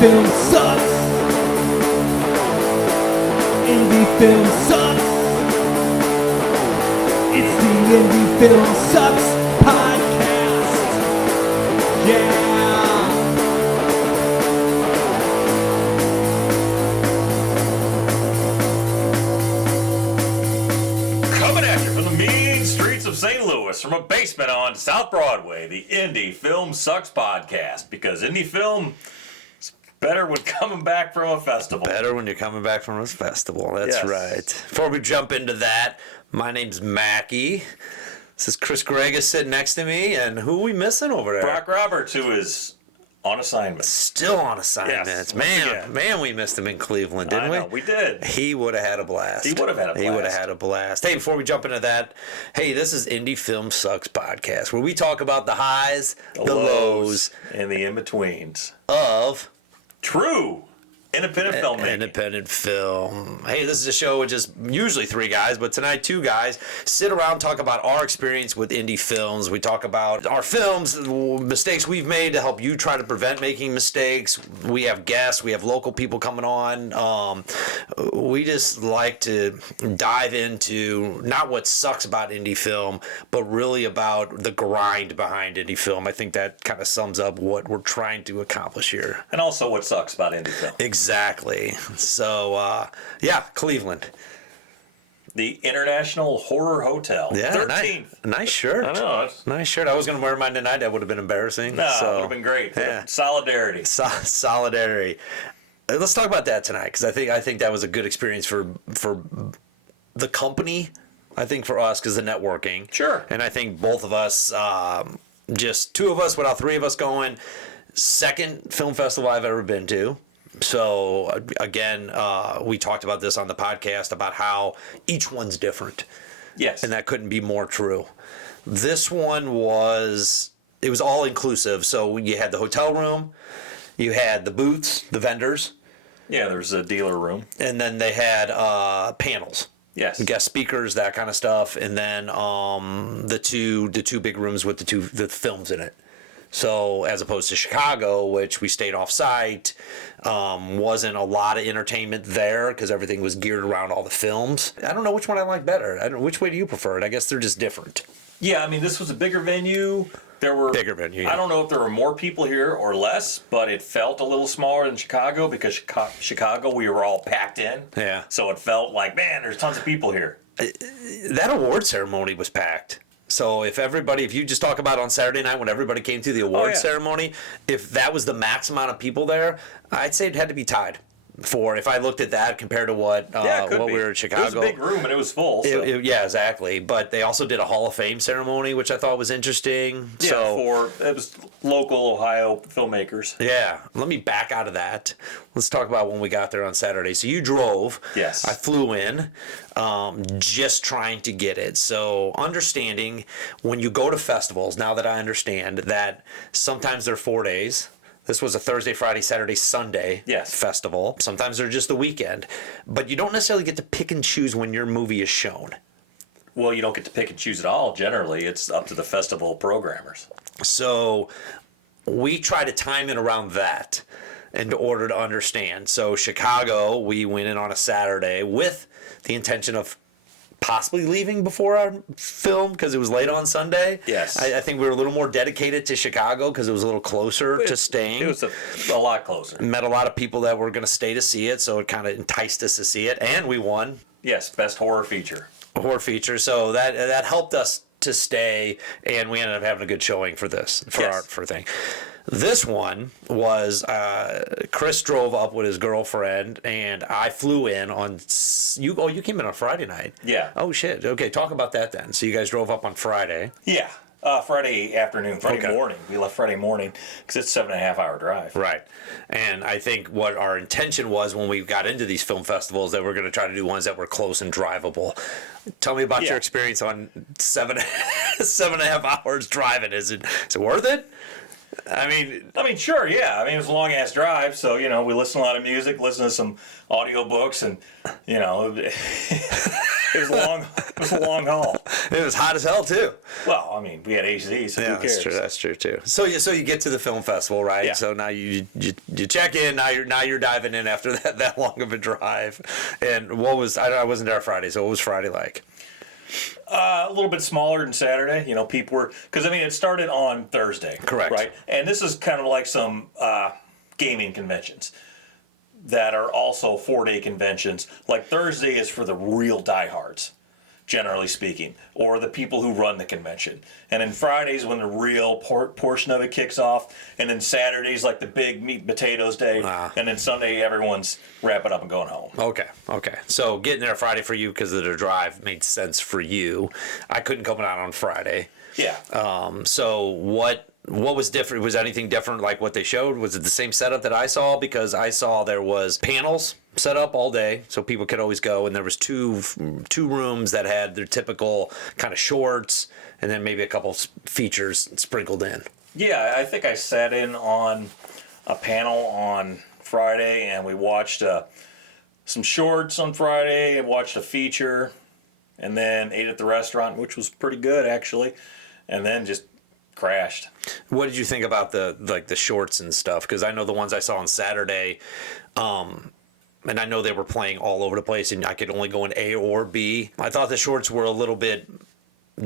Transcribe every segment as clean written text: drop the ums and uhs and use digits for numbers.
film sucks. Indie film sucks. It's the Indie Film Sucks podcast. Yeah. Coming at you from the mean streets of St. Louis, from a basement on South Broadway, the Indie Film Sucks podcast. Because indie film is better when coming back from a festival. Better when you're coming back from a festival. That's Yes. right. Before we jump into that, my name's Macke. This is Chris Grega sitting next to me, and who are we missing over there? Brock Roberts, who is on assignment. Still on assignments. Yes, Man, we missed him in Cleveland, didn't I know, we? we did. He would have had a blast. He would have had a He would have blast. had a blast. Hey, before we jump into that, hey, this is Indie Film Sucks podcast, where we talk about the highs, the lows and the in-betweens. of True independent filmmaking. independent film. Hey, this is a show with just usually three guys, but tonight two guys sit around, talk about our experience with indie films. We talk about our films, mistakes we've made to help you try to prevent making mistakes. We have guests, we have local people coming on. We just like to dive into not what sucks about indie film, but really about the grind behind indie film. I think that kind of sums up what we're trying to accomplish here. And also what sucks about indie film. Exactly. So, yeah, Cleveland. The International Horror Hotel. Yeah, 13th. nice shirt. I know. It's, Nice shirt. I was going to wear mine tonight. That would have been embarrassing. no, so, it would have been great. Yeah. Solidarity. Solidarity. Let's talk about that tonight, because I think that was a good experience for the company. I think for us, because of networking. Sure. And I think both of us, just two of us without three of us going, second film festival I've ever been to. So again, we talked about this on the podcast about how each one's different. Yes. And that couldn't be more true. This one it was all inclusive. So you had the hotel room, you had the booths, the vendors, Yeah, there's a dealer room. and then they had panels, Yes. guest speakers, that kind of stuff, and then the two big rooms with the films in it. So as opposed to Chicago, which we stayed off site, wasn't a lot of entertainment there because everything was geared around all the films. I don't know which one I like better. Which way do you prefer it? I guess they're just different. Yeah, I mean, this was a bigger venue. There were Bigger venue, yeah. I don't know if there were more people here or less, but it felt a little smaller than Chicago because Chicago we were all packed in. Yeah. So it felt like, man, there's tons of people here. That award ceremony was packed. So if you just talk about on Saturday night when everybody came to the award yeah. ceremony, if that was the max amount of people there, I'd say it had to be tied. For if I looked at that compared to what Yeah, it could what be. we were in Chicago. It was a big room and it was full. So. Yeah, exactly. But they also did a Hall of Fame ceremony, which I thought was interesting. Yeah, So it was local Ohio filmmakers. yeah, let me back out of that. Let's talk about when we got there on Saturday. So you drove. Yes. I flew in, just trying to get it. So understanding when you go to festivals, now that I understand that sometimes they're 4 days. This was a Thursday, Friday, Saturday, Sunday Yes. festival. Sometimes they're just the weekend. But you don't necessarily get to pick and choose when your movie is shown. Well, you don't get to pick and choose at all. Generally, it's up to the festival programmers. So we try to time it around that in order to understand. So Chicago, we went in on a Saturday with the intention of possibly leaving before our film because it was late on Sunday. Yes. I think we were a little more dedicated to Chicago because it was a little closer to staying. It was a lot closer. Met a lot of people that were going to stay to see it, so it kind of enticed us to see it. And we won Yes, best horror feature. a horror feature, so that helped us to stay, and we ended up having a good showing for this, for Yes. our thing. This one was Chris drove up with his girlfriend, and I flew in on you. Oh, you came in on Friday night. Yeah. Oh shit. Okay, talk about that then. So you guys drove up on Friday. Yeah. Friday afternoon, Friday morning. We left Friday morning because it's a 7.5 hour drive. Right. And I think what our intention was when we got into these film festivals that we're going to try to do ones that were close and drivable. Tell me about Yeah. your experience on 7.5 hours driving. Is it worth it? I mean, Sure, yeah. I mean, it was a long ass drive, so we listen to a lot of music, listen to some audiobooks, and It was a long haul. It was hot as hell too. Well, I mean, we had AC, so Yeah, who cares? that's true too. So you get to the film festival, right? Yeah. So now you check in. Now you're diving in after that long of a drive. And I wasn't there Friday, so what was Friday like? A little bit smaller than Saturday. You know, people were, because I mean, it started on Thursday. Correct. Right, and this is kind of like some gaming conventions that are also 4-day conventions. Like Thursday is for the real diehards, generally speaking, or the people who run the convention. And then Friday's when the real portion of it kicks off. And then Saturday's like the big meat and potatoes day. And then Sunday, everyone's wrapping up and going home. Okay. So getting there Friday for you because of the drive made sense for you. I couldn't come out on Friday. Yeah. So what was different? Was anything different like what they showed? Was it the same setup that I saw? Because I saw there was panels set up all day, so people could always go, and there was two rooms that had their typical kind of shorts, and then maybe a couple features sprinkled in. Yeah, I think I sat in on a panel on Friday, and we watched some shorts on Friday, and watched a feature, and then ate at the restaurant, which was pretty good actually, and then just crashed. What did you think about the shorts and stuff? Because I know the ones I saw on Saturday, and I know they were playing all over the place, and I could only go in A or B. I thought the shorts were a little bit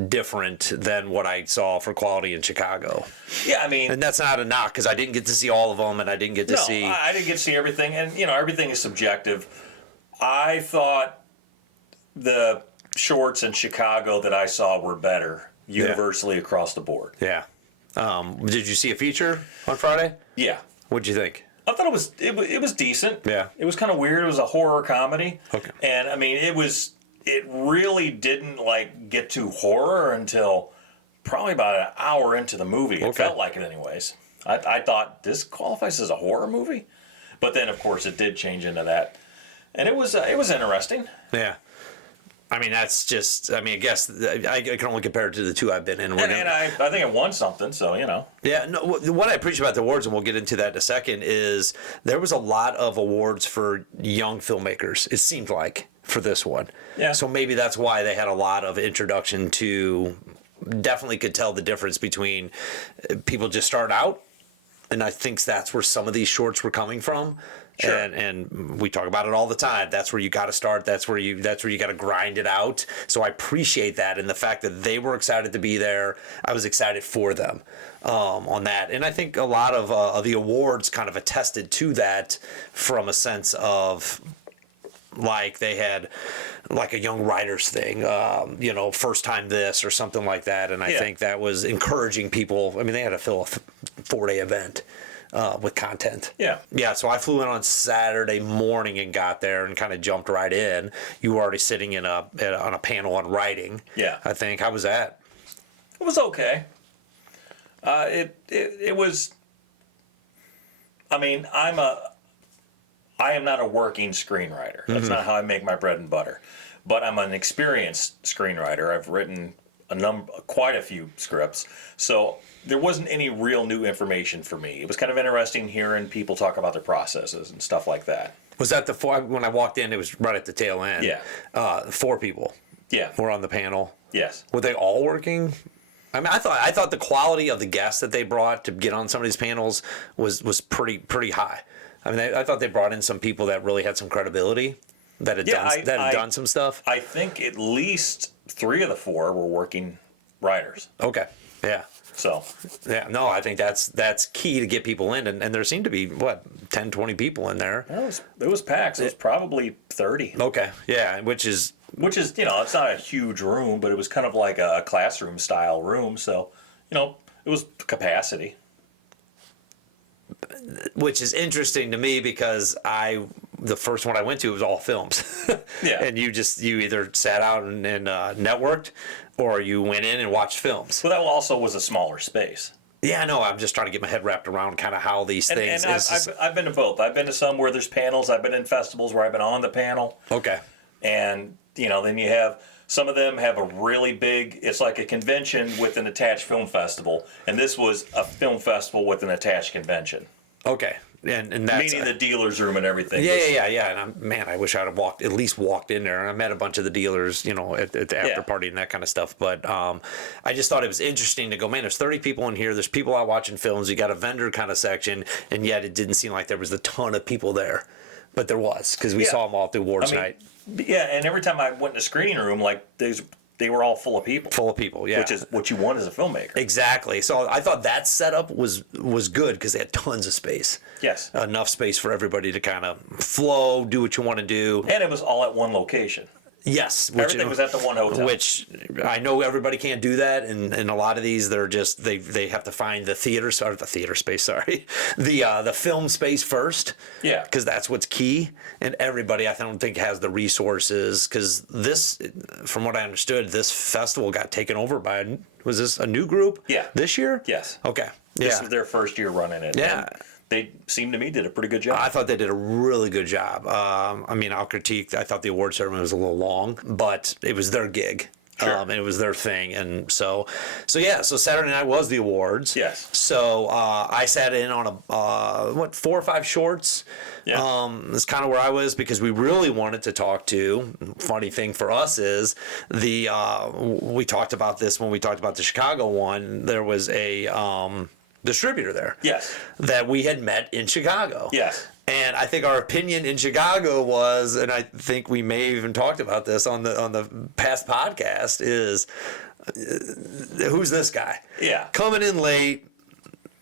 different than what I saw for quality in Chicago. Yeah, I mean, and that's not a knock because I didn't get to see all of them, and I didn't get to see. I didn't get to see everything, and you know, everything is subjective. I thought the shorts in Chicago that I saw were better universally across the board. Yeah. Did you see a feature on Friday? Yeah. What'd you think? I thought it was decent. Yeah. It was kind of weird. It was a horror comedy. Okay. And I mean, it really didn't like get to horror until probably about an hour into the movie. It felt like it anyways. I thought this qualifies as a horror movie, but then of course it did change into that, and it was interesting. Yeah. I mean, that's just, I guess I can only compare it to the two I've been in. And I think it won something, so, you know. Yeah, no, what I appreciate about the awards, and we'll get into that in a second, is there was a lot of awards for young filmmakers, it seemed like, for this one. Yeah. So maybe that's why they had a lot of introduction to, definitely could tell the difference between people just starting out, and I think that's where some of these shorts were coming from. Sure. And we talk about it all the time. That's where you got to start. That's where you got to grind it out. So I appreciate that, and the fact that they were excited to be there. I was excited for them on that, and I think a lot of the awards kind of attested to that from a sense of like they had like a young writers thing, first time this or something like that, and I think that was encouraging people. I mean, they had to fill a 4-day event. With content. Yeah, so I flew in on Saturday morning and got there and kind of jumped right in. You were already sitting on a panel on writing. Yeah. I think. How was that? It was okay. It was, I mean, I am not a working screenwriter. That's not how I make my bread and butter. But I'm an experienced screenwriter. I've written quite a few scripts. So there wasn't any real new information for me. It was kind of interesting hearing people talk about their processes and stuff like that. Was that when I walked in, it was right at the tail end. Yeah. 4 people. Yeah. Were on the panel. Yes. Were they all working? I mean, I thought the quality of the guests that they brought to get on some of these panels was pretty high. I mean, I thought they brought in some people that really had some credibility that had done some stuff. I think at least 3 of the 4 were working writers. Okay. Yeah. So. Yeah. No, I think that's key to get people in, and there seemed to be 10, 20 people in there. It was packed. It was probably 30. Okay. Yeah, which is it's not a huge room, but it was kind of like a classroom style room. So, it was capacity. Which is interesting to me because the first one I went to was all films. Yeah. And you either sat out and networked, or you went in and watched films. Well, that also was a smaller space. Yeah, no, I'm just trying to get my head wrapped around kind of how these things. And I've been to both. I've been to some where there's panels. I've been in festivals where I've been on the panel. Okay. And then you have some of them have a really big. It's like a convention with an attached film festival, and this was a film festival with an attached convention. Okay. And that's meaning the dealer's room and everything. Yeah. And I wish I'd have at least walked in there. And I met a bunch of the dealers, at the after party and that kind of stuff. But I just thought it was interesting to go, man, there's 30 people in here. There's people out watching films. You got a vendor kind of section. And yet it didn't seem like there was a ton of people there. But there was, because we saw them all at the awards night. Yeah, and every time I went in the screening room, like, they were all full of people. Full of people, yeah. Which is what you want as a filmmaker. Exactly. So I thought that setup was good because they had tons of space. Yes. Enough space for everybody to kind of flow, do what you want to do. And it was all at one location. Yes. Everything was at the one hotel. Which I know everybody can't do that, and a lot of these they're just they have to find the theater space, the film space first. Yeah. Because that's what's key, and everybody I don't think has the resources. Because this, from what I understood, this festival got taken over by was this a new group? Yeah. This year? Yes. Okay. This was their first year running it. Yeah. They seemed to me did a pretty good job. I thought they did a really good job. I'll critique. I thought the award ceremony was a little long, but it was their gig. Sure. And it was their thing. And so Saturday night was the awards. Yes. So I sat in on 4 or 5 shorts. Yeah. That's kind of where I was because we really wanted to talk to. Funny thing for us is we talked about this when we talked about the Chicago one. There was a distributor there. Yes. That we had met in Chicago. Yes. And I think our opinion in Chicago was, and I think we may have even talked about this on the past podcast, is who's this guy? Yeah. Coming in late,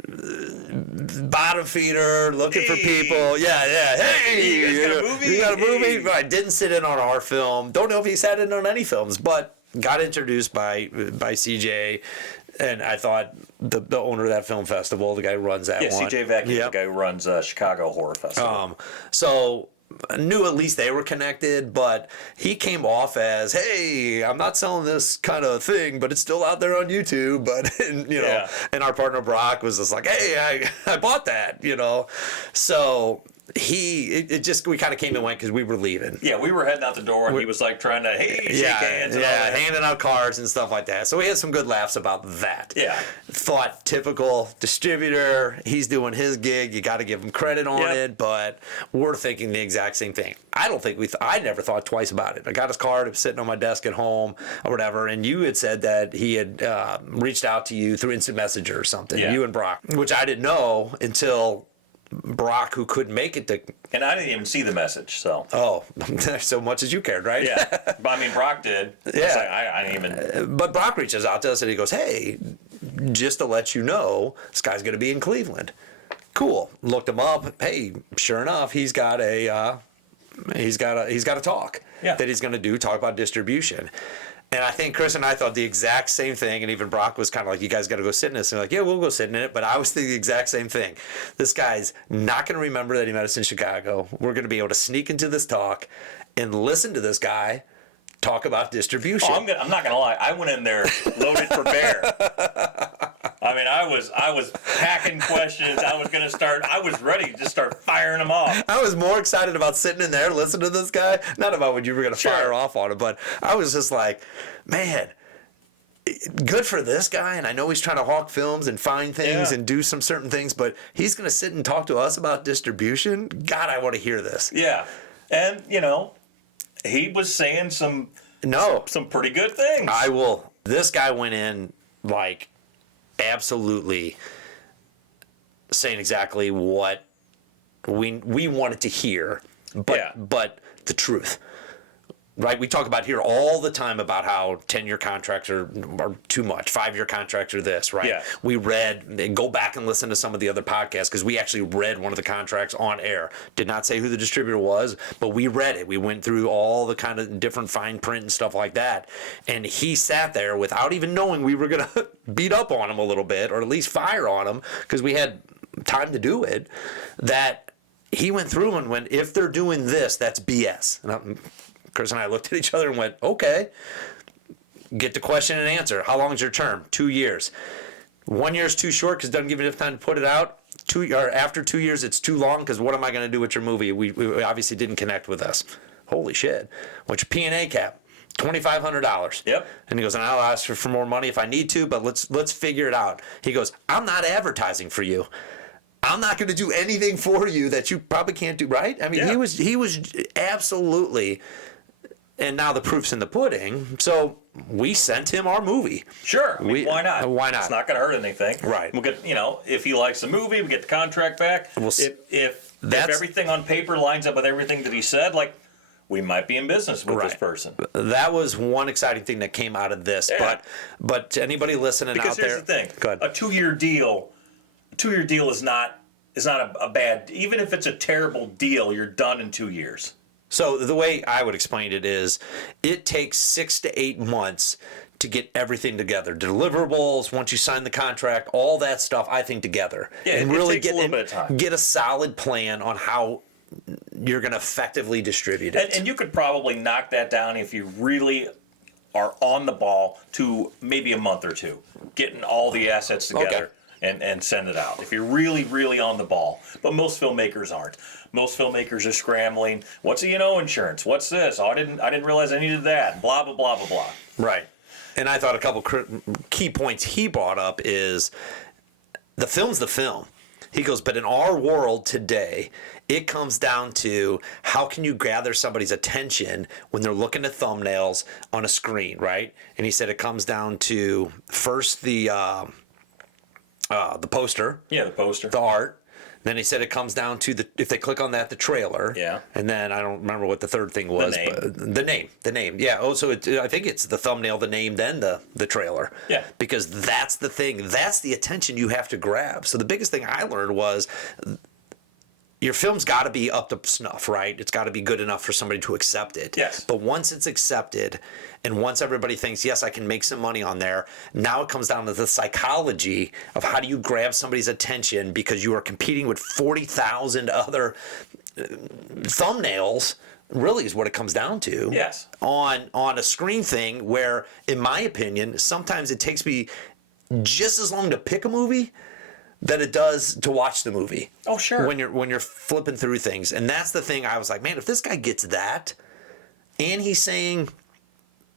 bottom feeder, looking for people. Yeah. Hey, you guys got a movie? You got a movie? Hey. Right. Didn't sit in on our film. Don't know if he sat in on any films, but got introduced by CJ. And I thought the owner of that film festival, the guy who runs that one. CJ Vecchi, the guy who runs Chicago Horror Festival. So I knew at least they were connected, but he came off as, hey, I'm not selling this kind of thing, but it's still out there on YouTube. But, and our partner Brock was just like, hey, I bought that, So we kind of came and went because we were leaving. Yeah, we were heading out the door, and he was like trying to, hey, shake hands. And all that. Handing out cards and stuff like that. So we had some good laughs about that. Yeah. Thought typical distributor, he's doing his gig, you got to give him credit on it, but we're thinking the exact same thing. I never thought twice about it. I got his card, it was sitting on my desk at home or whatever, and you had said that he had reached out to you through Instant Messenger or something, you and Brock, which I didn't know until Brock, who couldn't make it to... And I didn't even see the message, so... Oh, so much as you cared, right? Yeah. But, I mean, Brock did. Yeah. I didn't even... But Brock reaches out to us and he goes, hey, just to let you know, this guy's going to be in Cleveland. Cool. Looked him up. Hey, sure enough, he's got a talk that he's going to talk about distribution. And I think Chris and I thought the exact same thing, and even Brock was kind of like, you guys got to go sit in this. And we're like, yeah, we'll go sit in it. But I was thinking the exact same thing. This guy's not going to remember that he met us in Chicago. We're going to be able to sneak into this talk and listen to this guy talk about distribution. Oh, I'm not going to lie. I went in there loaded for bear. I mean, I was packing questions. I was ready to just start firing them off. I was more excited about sitting in there, listening to this guy, not about what you were going to fire off on him, but I was just like, man, good for this guy. And I know he's trying to hawk films and find things and do some certain things, but he's going to sit and talk to us about distribution. God, I want to hear this. Yeah. And, he was saying some pretty good things. This guy went in like absolutely saying exactly what we wanted to hear, but the truth. Right, we talk about here all the time about how 10-year contracts are too much, 5-year contracts are this, right? Yeah. We read, and go back and listen to some of the other podcasts, because we actually read one of the contracts on air. Did not say who the distributor was, but we read it. We went through all the kind of different fine print and stuff like that, and he sat there without even knowing we were going to beat up on him a little bit, or at least fire on him, because we had time to do it, that he went through and went, if they're doing this, that's BS. And Chris and I looked at each other and went, okay, get the question and answer. How long is your term? 2 years. 1 year is too short because it doesn't give you enough time to put it out. After 2 years, it's too long because what am I going to do with your movie? We obviously didn't connect with us. Holy shit. What's your P&A cap? $2,500. Yep. And he goes, and I'll ask for more money if I need to, but let's figure it out. He goes, I'm not advertising for you. I'm not going to do anything for you that you probably can't do, right? I mean, Yeah. he was absolutely, and now the proof's in the pudding. So we sent him our movie. Sure. I mean, why not? Why not? It's not going to hurt anything. Right. We'll get, if he likes the movie, we get the contract back. If everything on paper lines up with everything that he said, like, we might be in business with this person. That was one exciting thing that came out of this. Yeah. But to anybody listening Because out there, here's the thing. go ahead. A 2-year deal is not a bad, even if it's a terrible deal, you're done in 2 years. So the way I would explain it is, it takes 6 to 8 months to get everything together, deliverables, once you sign the contract, all that stuff, I think, together. Yeah, and it really takes a little bit of time. Get a solid plan on how you're going to effectively distribute it. And you could probably knock that down if you really are on the ball to maybe a month or two, getting all the assets together and send it out. If you're really, really on the ball. But most filmmakers aren't. Most filmmakers are scrambling. What's insurance? What's this? Oh, I didn't realize I needed that. Blah, blah, blah, blah, blah. Right. And I thought a couple key points he brought up is the film's the film. He goes, but in our world today, it comes down to how can you gather somebody's attention when they're looking at thumbnails on a screen, right? And he said it comes down to first the poster. Yeah, the poster. The art. Then he said it comes down to if they click on that, the trailer. Yeah. And then I don't remember what the third thing was. name. But the name. Yeah. Oh, so I think it's the thumbnail, the name, then the trailer. Yeah. Because that's the thing. That's the attention you have to grab. So the biggest thing I learned was your film's got to be up to snuff, right? It's got to be good enough for somebody to accept it. Yes. But once it's accepted, and once everybody thinks, yes, I can make some money on there, now it comes down to the psychology of how do you grab somebody's attention because you are competing with 40,000 other thumbnails, really is what it comes down to. Yes. On a screen thing where, in my opinion, sometimes it takes me just as long to pick a movie that it does to watch the movie. Oh, sure. When you're flipping through things. And that's the thing I was like, man, if this guy gets that, and he's saying,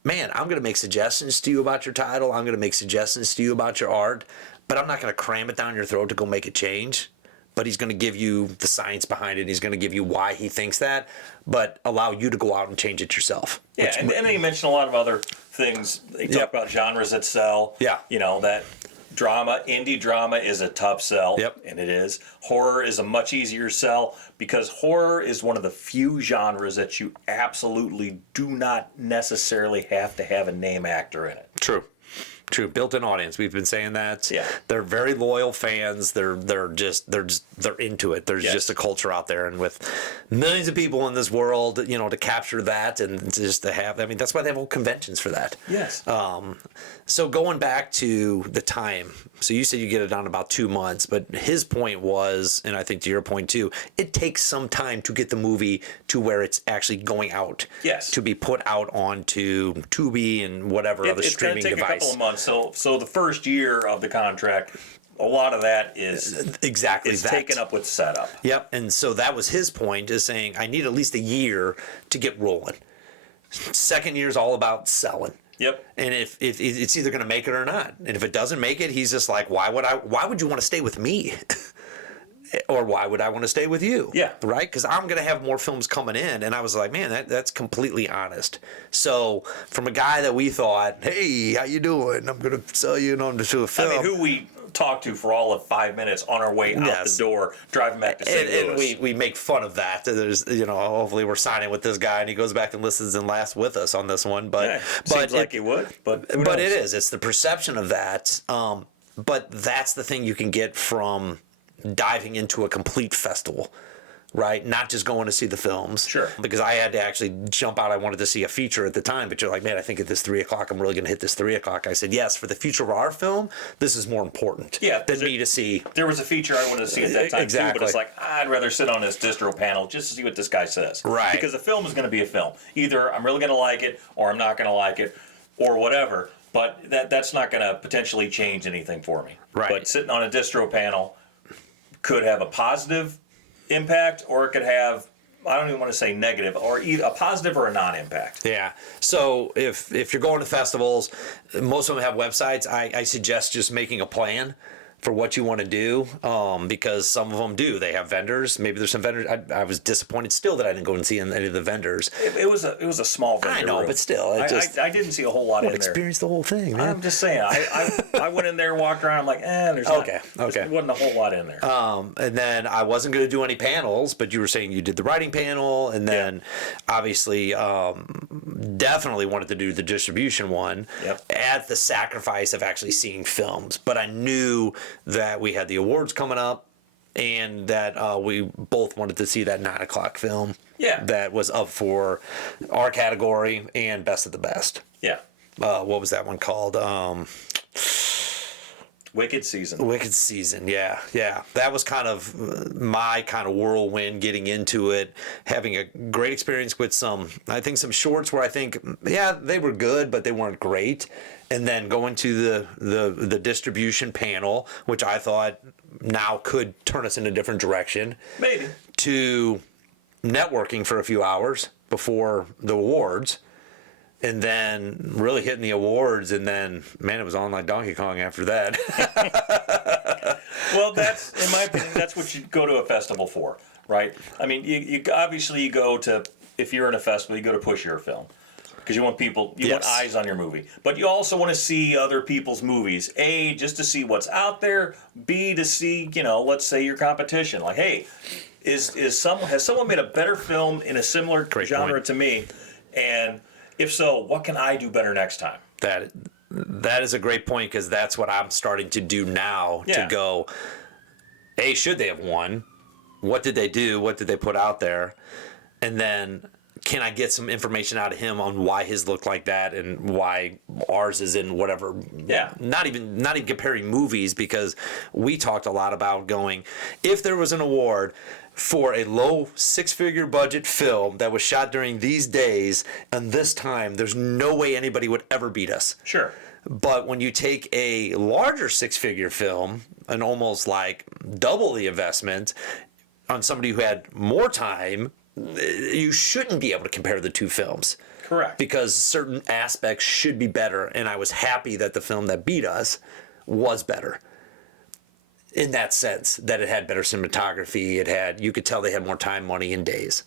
man, I'm going to make suggestions to you about your title, I'm going to make suggestions to you about your art, but I'm not going to cram it down your throat to go make a change. But he's going to give you the science behind it, and he's going to give you why he thinks that, but allow you to go out and change it yourself. Yeah, and then he mentioned a lot of other things. He talked about genres that sell. Yeah. That indie drama is a tough sell. Yep. And it is. Horror is a much easier sell because horror is one of the few genres that you absolutely do not necessarily have to have a name actor in it. True. Built-in audience. We've been saying that. Yeah. They're very loyal fans. They're into it. There's just a culture out there, and with millions of people in this world, to capture that and just to have. I mean, that's why they have whole conventions for that. Yes. So going back to the time, so you said you get it down about 2 months, but his point was, and I think to your point too, it takes some time to get the movie to where it's actually going out. Yes. To be put out onto Tubi and whatever other streaming device. It's going to take a couple of months. So the first year of the contract, a lot of that is taken up with setup. Yep. And so that was his point, is saying I need at least a year to get rolling. Second year is all about selling. Yep. And if it's either going to make it or not, and if it doesn't make it, he's just like, why would you want to stay with me? Or why would I want to stay with you? Yeah. Right? Because I'm going to have more films coming in. And I was like, man, that's completely honest. So from a guy that we thought, hey, how you doing? I'm going to sell you to a film. I mean, who we talked to for all of 5 minutes on our way out the door, driving back to St. Louis. And we make fun of that. There's, hopefully we're signing with this guy and he goes back and listens and laughs with us on this one. But seems like he would. But it is. It's the perception of that. But that's the thing you can get from diving into a complete festival, right? Not just going to see the films. Sure. Because I had to actually jump out. I wanted to see a feature at the time, but you're like, man, I think at this 3 o'clock, I'm really going to hit this 3 o'clock. I said, yes, for the future of our film, this is more important than me to see. There was a feature I wanted to see at that time Exactly. too, but it's like, I'd rather sit on this distro panel just to see what this guy says. Right. Because the film is going to be a film. Either I'm really going to like it or I'm not going to like it or whatever, but that's not going to potentially change anything for me. Right. But sitting on a distro panel could have a positive impact, or it could have, I don't even want to say negative, or either a positive or a non-impact. Yeah. So if you're going to festivals, most of them have websites. I suggest just making a plan for what you want to do, because some of them do. They have vendors. Maybe there's some vendors. I was disappointed still that I didn't go and see any of the vendors. It was a small vendor. I know, room. but still, I didn't see a whole lot in there. Experience the whole thing, man. I'm just saying. I went in there, walked around. I'm like, there's Okay. There wasn't a whole lot in there. And then I wasn't going to do any panels, but you were saying you did the writing panel, and then obviously definitely wanted to do the distribution one at the sacrifice of actually seeing films. But I knew that we had the awards coming up, and that we both wanted to see that 9 o'clock film. Yeah. That was up for our category and best of the best. Yeah. What was that one called? Wicked Season. Wicked Season, yeah. That was kind of my kind of whirlwind getting into it, having a great experience with some shorts where I think, they were good, but they weren't great. And then going to the distribution panel, which I thought now could turn us in a different direction. Maybe. To networking for a few hours before the awards. And then really hitting the awards, and then, man, it was on like Donkey Kong after that. Well, that's, in my opinion, that's what you go to a festival for, right? I mean, you obviously you go to, if you're in a festival, you go to push your film. Because you want want eyes on your movie. But you also want to see other people's movies. A, just to see what's out there. B, to see, let's say your competition. Like, hey, has someone made a better film in a similar genre to me? And if so, what can I do better next time? That is a great point, because that's what I'm starting to do now. To go, A, should they have won? What did they do? What did they put out there? And then, can I get some information out of him on why his looked like that and why ours is in whatever? Yeah. Not even comparing movies, because we talked a lot about going, if there was an award for a low 6-figure budget film that was shot during these days and this time, there's no way anybody would ever beat us. Sure. But when you take a larger 6-figure film and almost like double the investment on somebody who had more time, you shouldn't be able to compare the two films. Correct. Because certain aspects should be better, and I was happy that the film that beat us was better. In that sense, that it had better cinematography, you could tell they had more time, money, and days.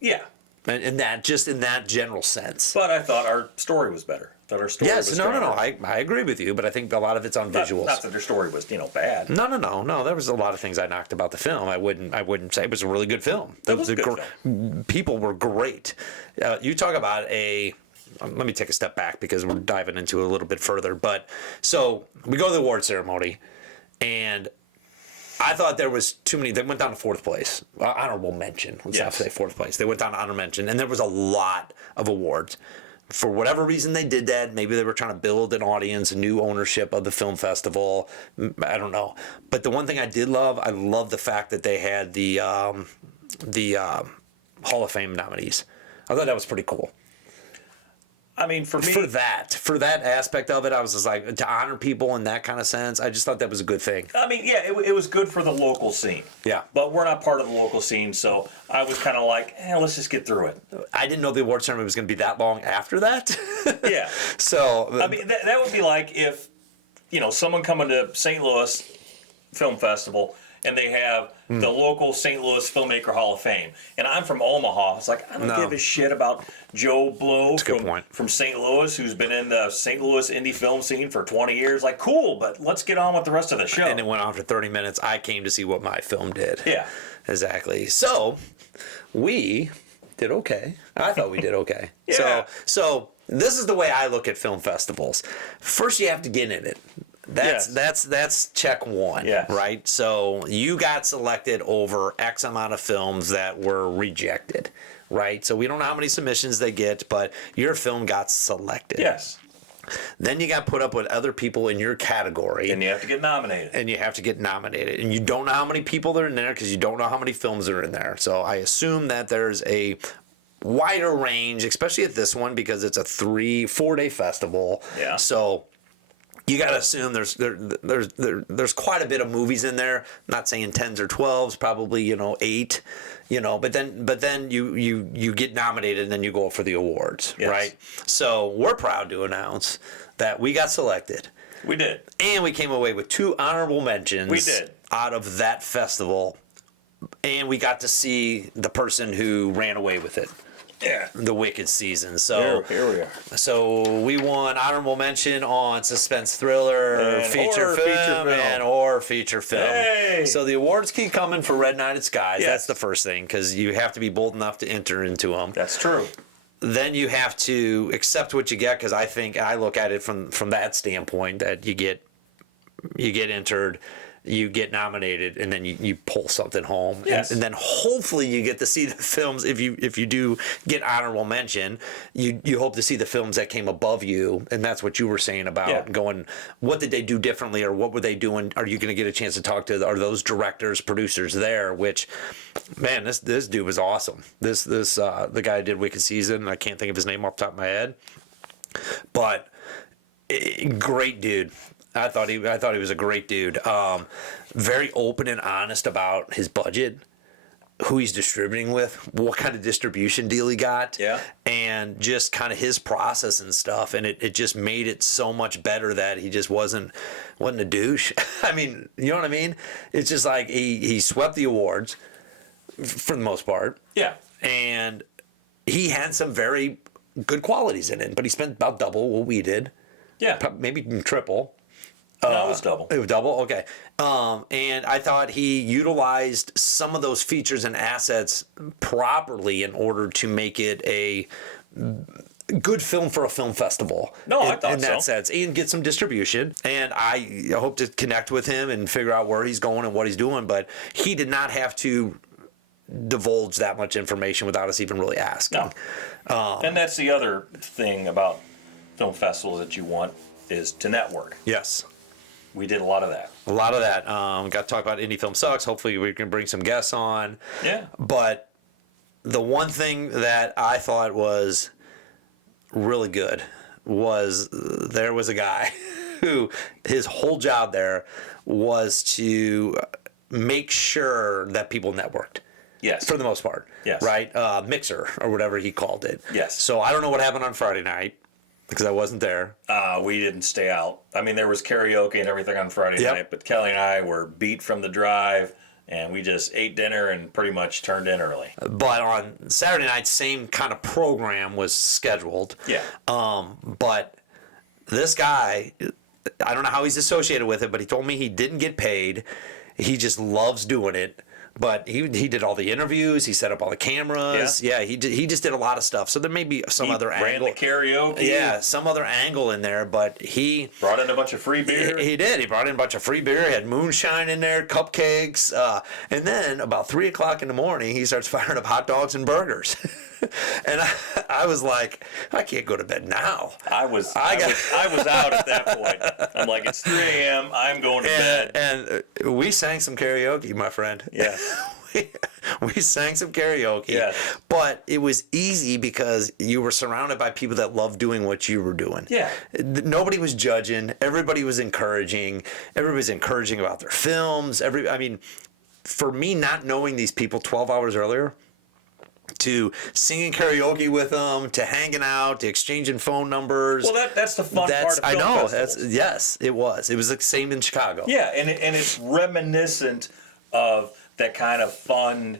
Yeah. And that, just in that general sense. But I thought our story was better. Yes, no. I agree with you, but I think a lot of it's on visuals. Not that their story was, bad. No. There was a lot of things I knocked about the film. I wouldn't say it was a really good film. It was a good film. People were great. You talk about let me take a step back because we're diving into it a little bit further. But so we go to the award ceremony, and I thought there was too many. They went down to fourth place. Honorable mention. Let's not say fourth place. They went down to honor mention, and there was a lot of awards. For whatever reason they did that. Maybe they were trying to build an audience, a new ownership of the film festival. I don't know. But the one thing I did love, I love the fact that they had the Hall of Fame nominees. I thought that was pretty cool. I mean, for me, for that aspect of it, I was just like, to honor people in that kind of sense. I just thought that was a good thing. I mean, yeah, it was good for the local scene. Yeah. But we're not part of the local scene, so I was kind of like, let's just get through it. I didn't know the award ceremony was going to be that long after that. Yeah. So I mean, that would be like if, someone coming to St. Louis Film Festival and they have the local St. Louis Filmmaker Hall of Fame. And I'm from Omaha. It's like, I don't give a shit about Joe Blow from St. Louis, who's been in the St. Louis indie film scene for 20 years. Like, cool, but let's get on with the rest of the show. And it went on for 30 minutes. I came to see what my film did. Yeah. Exactly. So, we did okay. I thought we did okay. Yeah. So this is the way I look at film festivals. First, you have to get in it. That's check one, right? So you got selected over X amount of films that were rejected, right? So we don't know how many submissions they get, but your film got selected. Yes. Then you got put up with other people in your category. And you have to get nominated. And you don't know how many people are in there because you don't know how many films are in there. So I assume that there's a wider range, especially at this one, because it's a 4-day festival. Yeah. So you got to assume there's quite a bit of movies in there. I'm not saying 10s or 12s, probably 8. But then you get nominated and then you go for the awards, right? So we're proud to announce that we got selected We did. And we came away with 2 honorable mentions. We did. Out of that festival. And we got to see the person who ran away with it. Yeah. The Wicked season. So Here we are. So we won honorable mention on suspense thriller, And feature film, and horror feature film. Hey! So the awards keep coming for Red Knighted Skies. Yes. That's the first thing, because you have to be bold enough to enter into them. That's true. Then you have to accept what you get, because I look at it from that standpoint, that you get entered, you get nominated, and then you pull something home. Yes. And then hopefully you get to see the films. If you do get honorable mention, you hope to see the films that came above you, and that's what you were saying about going, what did they do differently, or what were they doing? Are you going to get a chance to talk to, are those directors, producers there? Which, man, this dude was awesome. This the guy who did Wicked Season, I can't think of his name off the top of my head, but great dude. I thought he was a great dude. Very open and honest about his budget, who he's distributing with, what kind of distribution deal he got, and just kind of his process and stuff. And it just made it so much better that he just wasn't a douche. I mean, you know what I mean? It's just like he swept the awards for the most part. Yeah. And he had some very good qualities in it, but he spent about double what we did. Yeah. Maybe triple. No, it was double. It was double? Okay. And I thought he utilized some of those features and assets properly in order to make it a good film for a film festival. No, I thought so. In that sense. And get some distribution. And I hope to connect with him and figure out where he's going and what he's doing. But he did not have to divulge that much information without us even really asking. No. And that's the other thing about film festivals that you want, is to network. Yes. We did a lot of that. Got to talk about Indie Film Sucks. Hopefully we can bring some guests on. Yeah. But the one thing that I thought was really good was there was a guy who his whole job there was to make sure that people networked. Yes. For the most part. Yes. Right? Mixer or whatever he called it. Yes. So I don't know what happened on Friday night, because I wasn't there. We didn't stay out. I mean, there was karaoke and everything on Friday night, but Kelly and I were beat from the drive, and we just ate dinner and pretty much turned in early. But on Saturday night, same kind of program was scheduled. Yeah. But this guy, I don't know how he's associated with it, but he told me he didn't get paid. He just loves doing it. But he did all the interviews. He set up all the cameras. Yeah, he just did a lot of stuff. So there may be some other angle. Ran the karaoke. Yeah, some other angle in there. But he brought in a bunch of free beer. He did. He brought in a bunch of free beer. He had moonshine in there, cupcakes. And then about 3 o'clock in the morning, he starts firing up hot dogs and burgers. And I was like, I can't go to bed now. I was out at that point. I'm like, it's 3 a.m. I'm going to bed. And we sang some karaoke, my friend. Yes. We sang some karaoke. Yes. But it was easy because you were surrounded by people that loved doing what you were doing. Yeah. Nobody was judging. Everybody was encouraging. Everybody's encouraging about their films. I mean, for me, not knowing these people 12 hours earlier, to singing karaoke with them, to hanging out, to exchanging phone numbers. Well, that's the fun part of film festivals. Yes, it was. It was the same in Chicago. Yeah, and it's reminiscent of that kind of fun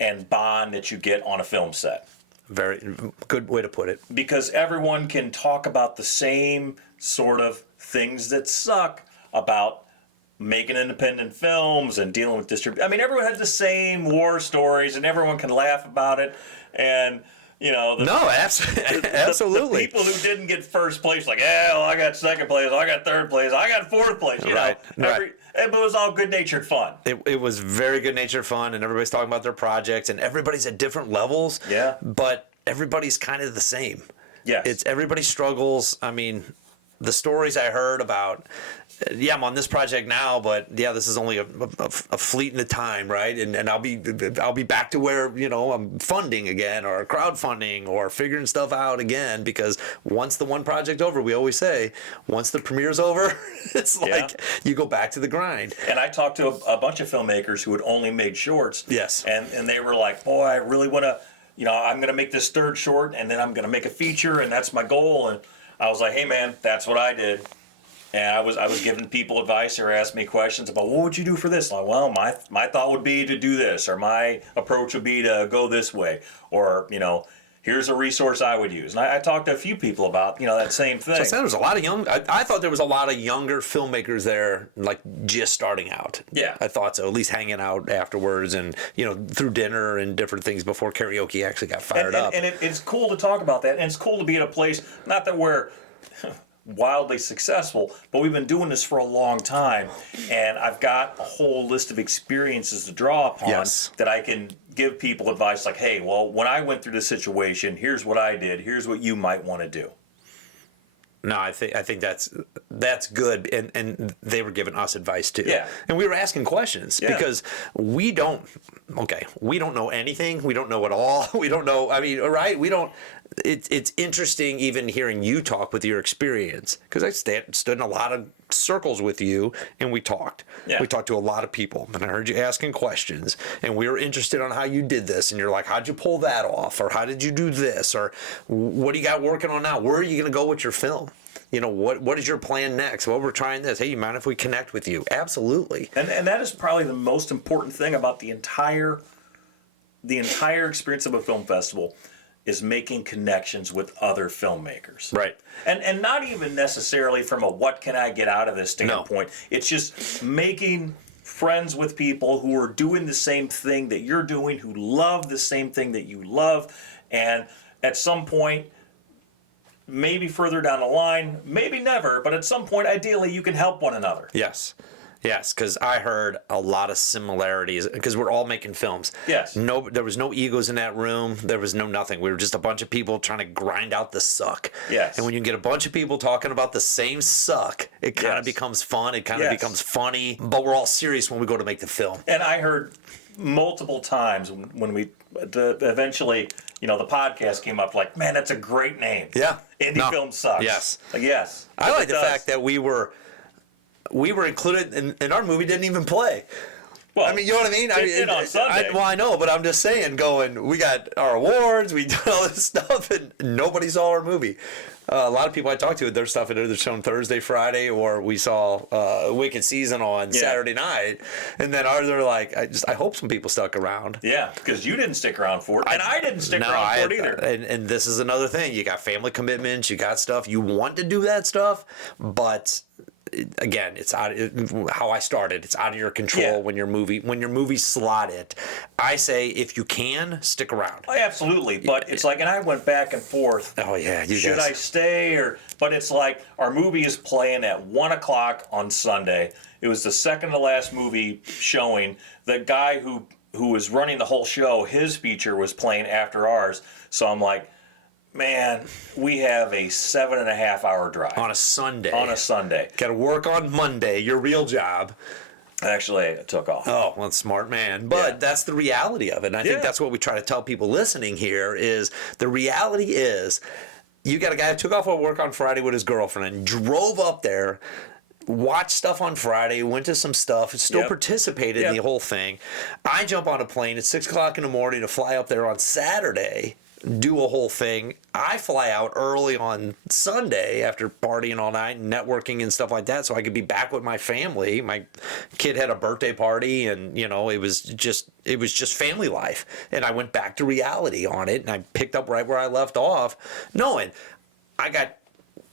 and bond that you get on a film set. Very good way to put it. Because everyone can talk about the same sort of things that suck about making independent films and dealing with distribution. I mean, everyone has the same war stories, and everyone can laugh about it. And absolutely. The people who didn't get first place, like, well, I got second place, I got third place, I got fourth place. But it was all good-natured fun. It was very good-natured fun, and everybody's talking about their projects, and everybody's at different levels. Yeah. But everybody's kind of the same. Yes. It's everybody struggles. I mean, the stories I heard about, I'm on this project now, but this is only a fleet in the time, right? And I'll be back to where I'm funding again, or crowdfunding, or figuring stuff out again. Because once the one project's over, we always say, once the premiere's over, it's like you go back to the grind. And I talked to a bunch of filmmakers who had only made shorts. Yes. And they were like, boy, I really want to, I'm going to make this third short, and then I'm going to make a feature, and that's my goal. And I was like, hey, man, that's what I did. And I was giving people advice or asked me questions about what would you do for this? Like, well, my thought would be to do this, or my approach would be to go this way, or here's a resource I would use. And I talked to a few people about that same thing. So I said there was a lot of young. I thought there was a lot of younger filmmakers there, like just starting out. Yeah, I thought so. At least hanging out afterwards, and through dinner and different things before karaoke actually got fired up. And it's cool to talk about that, and it's cool to be in a place. Not that we're wildly successful, but we've been doing this for a long time, and I've got a whole list of experiences to draw upon that I can give people advice like, hey, well, when I went through this situation, here's what I did, here's what you might want to do. No, I think that's good, and they were giving us advice too. Yeah, and we were asking questions because we don't know anything. We don't know it all. We don't know. I mean, right? We don't. It's interesting even hearing you talk with your experience, because I stood in a lot of circles with you and we talked. Yeah. We talked to a lot of people, and I heard you asking questions, and we were interested on how you did this, and you're like, how'd you pull that off, or how did you do this, or what do you got working on now? Where are you going to go with your film? What is your plan next? Well, we're trying this. Hey, you mind if we connect with you? Absolutely. And that is probably the most important thing about the entire experience of a film festival, is making connections with other filmmakers. Right. And not even necessarily from a what can I get out of this standpoint. No. It's just making friends with people who are doing the same thing that you're doing, who love the same thing that you love, and at some point, maybe further down the line, maybe never, but at some point, ideally, you can help one another. Yes. Yes, because I heard a lot of similarities, because we're all making films. Yes. There was no egos in that room. There was no nothing. We were just a bunch of people trying to grind out the suck. Yes. And when you get a bunch of people talking about the same suck, it kind of becomes fun. It kind of becomes funny. But we're all serious when we go to make the film. And I heard multiple times when we eventually, the podcast came up, like, man, that's a great name. Yeah. Indie Film Sucks. Yes. Like, yes. I like the fact that we were included, and our movie didn't even play. Well, I mean, you know what I mean? It did on Sunday. I know, but I'm just saying, we got our awards, we did all this stuff, and nobody saw our movie. A lot of people I talked to, their stuff had either shown Thursday, Friday, or we saw Wicked Season on Saturday night, and then ours are like, I hope some people stuck around. Yeah, because you didn't stick around for it, and I didn't stick around for it either. And this is another thing. You got family commitments, you got stuff, you want to do that stuff, but again, it's how I started. It's out of your control when your movie slotted. I say, if you can, stick around. Oh, absolutely. But it's like, and I went back and forth. Oh yeah, should I stay or? But it's like, our movie is playing at 1:00 on Sunday. It was the second to last movie showing. The guy who was running the whole show, his feature was playing after ours. So I'm like, man, we have a 7.5 hour drive. On a Sunday. Got to work on Monday, your real job. Actually, I took off. Oh, well, smart man. But that's the reality of it. And I think that's what we try to tell people listening here is the reality is you got a guy who took off work on Friday with his girlfriend and drove up there, watched stuff on Friday, went to some stuff, still participated in the whole thing. I jump on a plane at 6:00 in the morning to fly up there on Saturday, do a whole thing. I fly out early on Sunday after partying all night and networking and stuff like that so I could be back with my family. My kid had a birthday party, and it was just family life. And I went back to reality on it, and I picked up right where I left off, knowing I got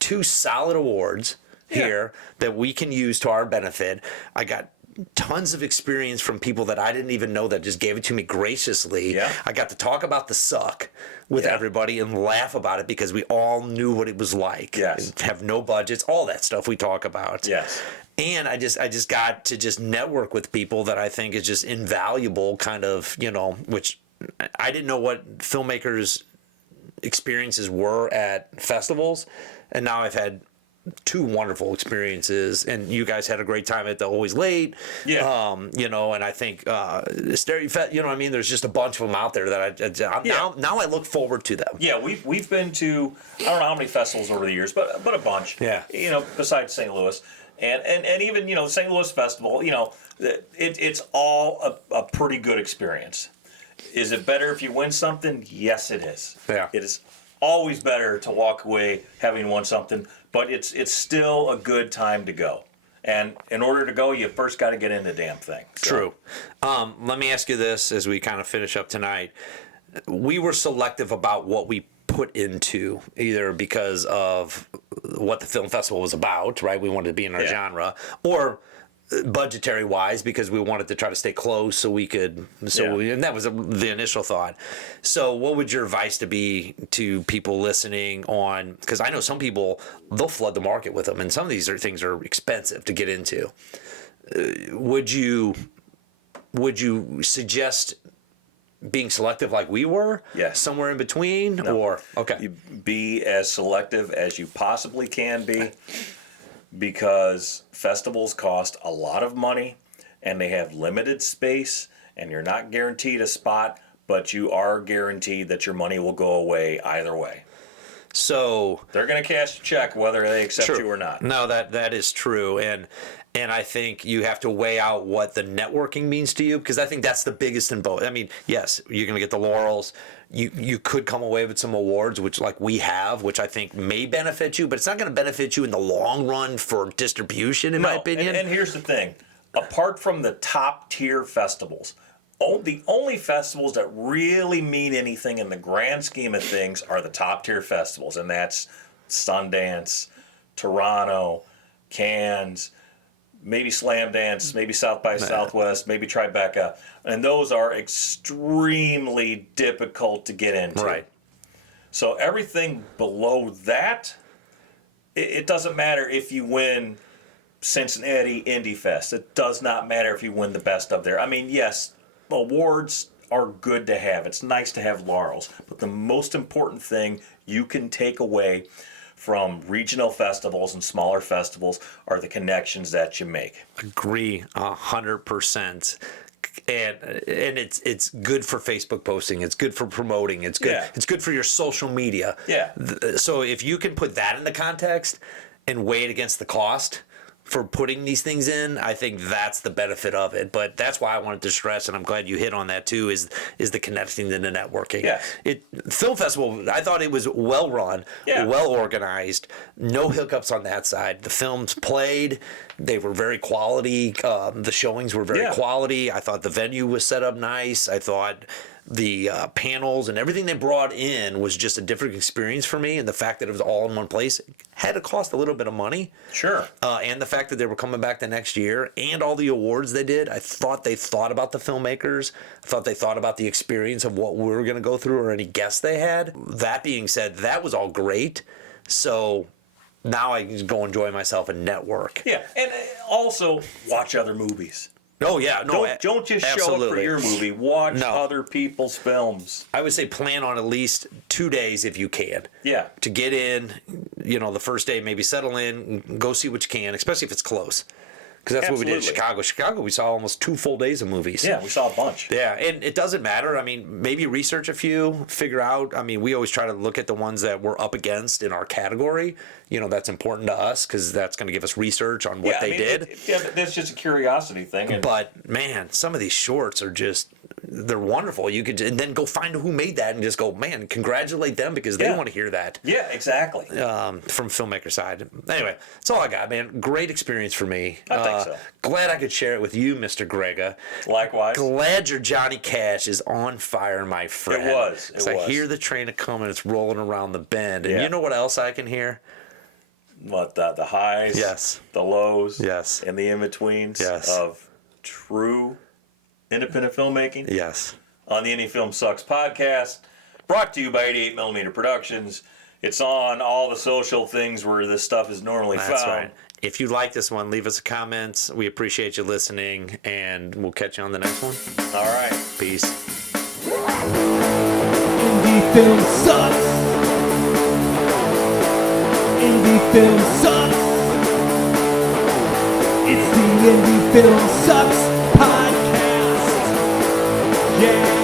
2 solid awards here that we can use to our benefit. I got tons of experience from people that I didn't even know that just gave it to me graciously. Yeah. I got to talk about the suck with everybody and laugh about it because we all knew what it was like. Yes. Have no budgets, all that stuff we talk about. Yes. And I just got to just network with people that I think is just invaluable, kind of, which I didn't know what filmmakers' experiences were at festivals, and now I've had 2 wonderful experiences, and you guys had a great time at the Always Late. Yeah. And I think there's just a bunch of them out there that now I look forward to them. Yeah, we've been to, I don't know how many festivals over the years, but a bunch. Yeah. Besides St. Louis. And even, the St. Louis Festival, it's all a pretty good experience. Is it better if you win something? Yes, it is. Yeah. It is always better to walk away having won something, but it's still a good time to go. And in order to go, you first got to get in the damn thing. So. True. Let me ask you this as we kind of finish up tonight. We were selective about what we put into, either because of what the film festival was about, right? We wanted to be in our genre, or budgetary wise, because we wanted to try to stay close so we could, and that was the initial thought. So what would your advice to be to people listening on, because I know some people, they'll flood the market with them, and some of these things are expensive to get into. Would you suggest being selective like we were? Yes. Somewhere in between? No. Or okay. You be as selective as you possibly can be, because festivals cost a lot of money and they have limited space, and you're not guaranteed a spot, but you are guaranteed that your money will go away either way. So they're going to cash a check whether they accept true. you or not. No, that is true. And I think you have to weigh out what the networking means to you, because I think that's the biggest in both. I mean, yes, you're going to get the laurels. You could come away with some awards, which like we have, which I think may benefit you, but it's not going to benefit you in the long run for distribution, in my opinion. And here's the thing. Apart from the top tier festivals, the only festivals that really mean anything in the grand scheme of things are the top tier festivals, and that's Sundance, Toronto, Cannes, maybe Slam Dance, maybe South by Southwest, maybe Tribeca, and those are extremely difficult to get into. Right. So everything below that, it doesn't matter if you win Cincinnati Indie Fest. It does not matter if you win the best of there. I mean, yes, awards are good to have. It's nice to have laurels, but the most important thing you can take away from regional festivals and smaller festivals are the connections that you make. Agree 100%. And it's good for Facebook posting. It's good for promoting. It's good. Yeah. It's good for your social media. Yeah. So if you can put that in the context and weigh it against the cost for putting these things in, I think that's the benefit of it. But that's why I wanted to stress, and I'm glad you hit on that too, is the connecting and the networking. Yeah. Film festival, I thought it was well run, well organized, no hiccups on that side. The films played, they were very quality. The showings were very quality. I thought the venue was set up nice. I thought the panels and everything they brought in was just a different experience for me, and the fact that it was all in one place had to cost a little bit of money. Sure. And the fact that they were coming back the next year, and all the awards they did, I thought they thought about the filmmakers. I thought they thought about the experience of what we were going to go through, or any guests they had. That being said, that was all great. So now I can go enjoy myself and network. Yeah, and also watch other movies. Oh, yeah. No, don't just show up for your movie. Watch other people's films. I would say plan on at least 2 days if you can. Yeah. To get in, the first day, maybe settle in, go see what you can, especially if it's close. Because that's what we did in Chicago. Chicago, we saw almost 2 full days of movies. Yeah, we saw a bunch. Yeah, and it doesn't matter. I mean, maybe research a few, figure out. I mean, we always try to look at the ones that we're up against in our category. That's important to us because that's going to give us research on what they did. That's just a curiosity thing. But, man, some of these shorts are just, they're wonderful. You could and then go find who made that and just go, man, congratulate them because they want to hear that. Yeah, exactly. From filmmaker side. Anyway, that's all I got, man. Great experience for me. I think so. Glad I could share it with you, Mr. Grega. Likewise. Glad your Johnny Cash is on fire, my friend. It was. It was. I hear the train a coming. It's rolling around the bend. And you know what else I can hear? What, the highs, yes, the lows, yes, and the in-betweens yes. of true independent filmmaking. Yes. On the Indie Film Sucks podcast, brought to you by 88mm Productions. It's on all the social things where this stuff is normally found. That's right. If you like this one, leave us a comment. We appreciate you listening, and we'll catch you on the next one. All right. Peace. Indie Film Sucks. Indie Film Sucks. It's the Indie Film Sucks podcast. Yeah.